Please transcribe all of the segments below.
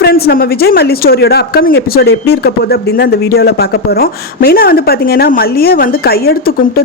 Friends, நம்ம விஜய் மல்லி ஸ்டோரியோட upcoming episode எப்படி இருக்க போகுது அப்படின்னு அந்த வீடியோவில் பார்க்க போகிறோம். மெயினாக வந்து பார்த்தீங்கன்னா மல்லியே வந்து கையெடுத்து கும்பிட்டு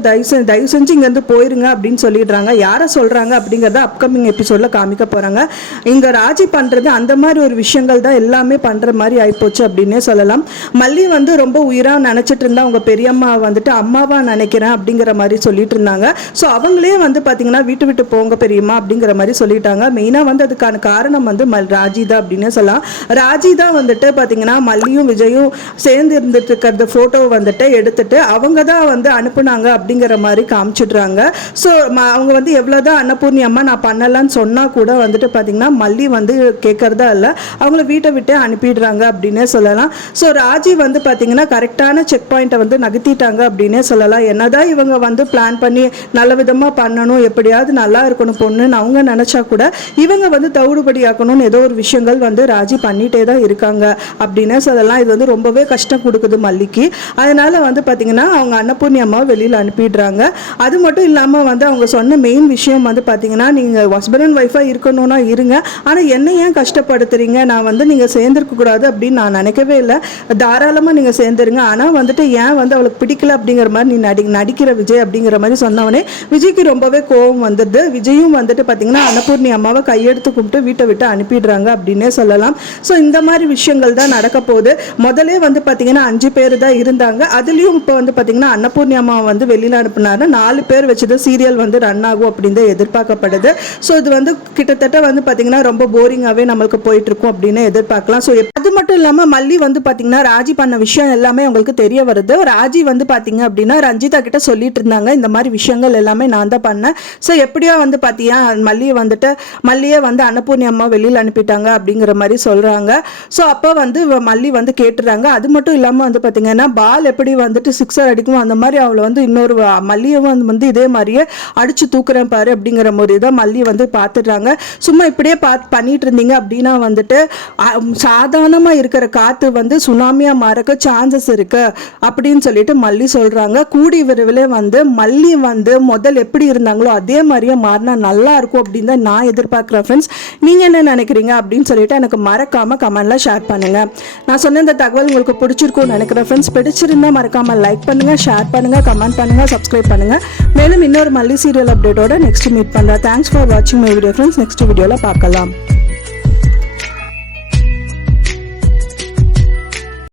தயவு செஞ்சு இங்கேருந்து போயிருங்க அப்படின்னு சொல்லிடுறாங்க. யாரை சொல்கிறாங்க அப்படிங்கிறத அப்கமிங் எபிசோடில் காமிக்க போகிறாங்க. இங்கே ராஜி பண்ணுறது அந்த மாதிரி ஒரு விஷயங்கள் தான் எல்லாமே பண்ணுற மாதிரி ஆகிப்போச்சு அப்படின்னே சொல்லலாம். மல்லி வந்து ரொம்ப உயிராக நினச்சிட்டு இருந்தா அவங்க பெரியம்மா வந்துட்டு அம்மாவா நினைக்கிறேன் அப்படிங்கிற மாதிரி சொல்லிட்டு இருந்தாங்க. ஸோ அவங்களே வந்து பார்த்தீங்கன்னா வீட்டு விட்டு போங்க பெரியம்மா அப்படிங்கிற மாதிரி சொல்லிட்டாங்க. மெயினாக வந்து அதுக்கான காரணம் வந்து ராஜி தான் அப்படின்னு சொல்லலாம். ராஜி தான் வந்துட்டு பார்த்தீங்கன்னா மல்லியும் விஜயும் சேர்ந்து இருந்துட்டு இருக்கிற ஃபோட்டோ வந்துட்டு எடுத்துட்டு அவங்க தான் வந்து அனுப்புனாங்க அப்படிங்கிற மாதிரி காமிச்சிடுறாங்க. ஸோ அவங்க வந்து எவ்வளோதான் அன்னபூர்ணி அம்மா நான் பண்ணலான்னு சொன்னால் கூட வந்துட்டு பார்த்தீங்கன்னா மல்லி வந்து கேட்கறதா இல்லை, அவங்கள வீட்டை விட்டு அனுப்பிடுறாங்க அப்படின்னே சொல்லலாம். ஸோ ராஜி வந்து பார்த்தீங்கன்னா கரெக்டான செக் பாயிண்ட்டை வந்து நகர்த்திட்டாங்க அப்படின்னே சொல்லலாம். என்னதான் இவங்க வந்து பிளான் பண்ணி நல்ல விதமாக பண்ணணும், எப்படியாவது நல்லா இருக்கணும் பொண்ணுன்னு அவங்க நினச்சா கூட இவங்க வந்து தவிடுபடியாக்கணும்னு ஏதோ ஒரு விஷயங்கள் வந்து ராஜி பண்ணிட்டே தான் இருக்காங்க அப்படின்னு சொல்லலாம். இது வந்து ரொம்பவே கஷ்டம் கொடுக்குது மல்லிக்கு. அதனால வந்து பார்த்தீங்கன்னா அவங்க அன்னபூர்ணி அம்மாவை வெளியில் அனுப்பிடுறாங்க. அது மட்டும் இல்லாமல் வந்து அவங்க சொன்ன மெயின் விஷயம் வந்து பார்த்தீங்கன்னா நீங்கள் ஹஸ்பண்ட் அண்ட் ஒய்ஃபாக இருக்கணும்னா இருங்க, ஆனால் என்ன ஏன் கஷ்டப்படுத்துறீங்க, நான் வந்து நீங்கள் சேர்ந்துருக்க கூடாது அப்படின்னு நான் நினைக்கவே இல்லை, தாராளமாக நீங்கள் சேர்ந்துருங்க, ஆனால் வந்துட்டு ஏன் வந்து அவளுக்கு பிடிக்கல அப்படிங்கிற மாதிரி நீ நடிக்கிற விஜய் அப்படிங்கிற மாதிரி சொன்னவனே விஜய்க்கு ரொம்பவே கோபம் வந்தது. விஜயும் வந்துட்டு பார்த்தீங்கன்னா அன்னபூர்ணி அம்மாவை கையெடுத்து கும்பிட்டு வீட்டை விட்டு அனுப்பிடுறாங்க அப்படின்னே சொல்லலாம். ஸோ இந்த மாதிரி விஷயங்கள் தான் நடக்க போகுது. முதலே வந்து பார்த்தீங்கன்னா 5 பேர் தான் இருந்தாங்க. அதுலேயும் இப்போ வந்து பார்த்தீங்கன்னா அன்னபூர்ணி அம்மா வந்து வெளியில் அனுப்புனாரு. 4 பேர் வச்சுதான் சீரியல் வந்து ரன் ஆகும் அப்படின்னு தான் எதிர்பார்க்கப்படுது. ஸோ இது வந்து கிட்டத்தட்ட வந்து பார்த்தீங்கன்னா ரொம்ப போரிங்காகவே நம்மளுக்கு போயிட்டு இருக்கும் அப்படின்னு எதிர்பார்க்கலாம். ஸோ அது மட்டும் இல்லாமல் மல்லி வந்து பார்த்தீங்கன்னா ராஜி பண்ண விஷயம் எல்லாமே உங்களுக்கு தெரிய வருது. ராஜி வந்து பார்த்தீங்க அப்படின்னா ரஞ்சிதா கிட்ட சொல்லிட்டு இருந்தாங்க, இந்த மாதிரி விஷயங்கள் எல்லாமே நான் தான் பண்ணேன். ஸோ எப்படியோ வந்து பார்த்தீங்கன்னா மல்லியை வந்து அன்னபூர்ணி அம்மா வெளியில் அனுப்பிட்டாங்க அப்படிங்கிற மாதிரி சொல்கிறாங்க. ஸோ அப்போ வந்து மல்லி வந்து கேட்டுறாங்க. அது மட்டும் இல்லாமல் வந்து பார்த்தீங்கன்னா பால் எப்படி வந்துட்டு 6 அடிக்கும் அந்த மாதிரி அவளை வந்து இன்னொரு மல்லியவும் வந்து இதே மாதிரியே அடிச்சு தூக்குறேன் பாரு அப்படிங்கிற மாதிரி தான் மல்லி வந்து பார்த்துடுறாங்க. சும்மா இப்படியே பண்ணிட்டு இருந்தீங்க அப்படின்னா வந்துட்டு சாதாரணமாக இருக்கிற காற்று வந்து சுனாமியாக மாறக்க சான்சஸ் இருக்கு அப்படின்னு சொல்லிட்டு மல்லி சொல்கிறாங்க. கூடி விரைவில் வந்து மல்லி வந்து முதல் எப்படி இருந்தாங்களோ அதே மாதிரியே மாறினா நல்லா இருக்கும் அப்படின்னு தான் நான் எதிர்பார்க்குறேன். ஃப்ரெண்ட்ஸ், நீங்கள் என்ன நினைக்கிறீங்க அப்படின்னு சொல்லிட்டு எனக்கு மறக்காம கமெண்ட்ல ஷேர் பண்ணுங்க. நான் சொன்ன இந்த தகவல் உங்களுக்கு பிடிச்சிருக்கும்னு நினைக்கிறேன். ஃப்ரெண்ட்ஸ், பிடிச்சிருந்தா மறக்காம லைக் பண்ணுங்க, ஷேர் பண்ணுங்க, கமெண்ட் பண்ணுங்க, சப்ஸ்கிரைப் பண்ணுங்க. மேலும் இன்னொரு மல்லி சீரியல் அப்டேட்டோட நெக்ஸ்ட் மீட் பண்றேன். தேங்க்ஸ் ஃபார் வாட்சிங் மை வீடியோ ஃப்ரெண்ட்ஸ். நெக்ஸ்ட் வீடியோல பார்க்கலாம்.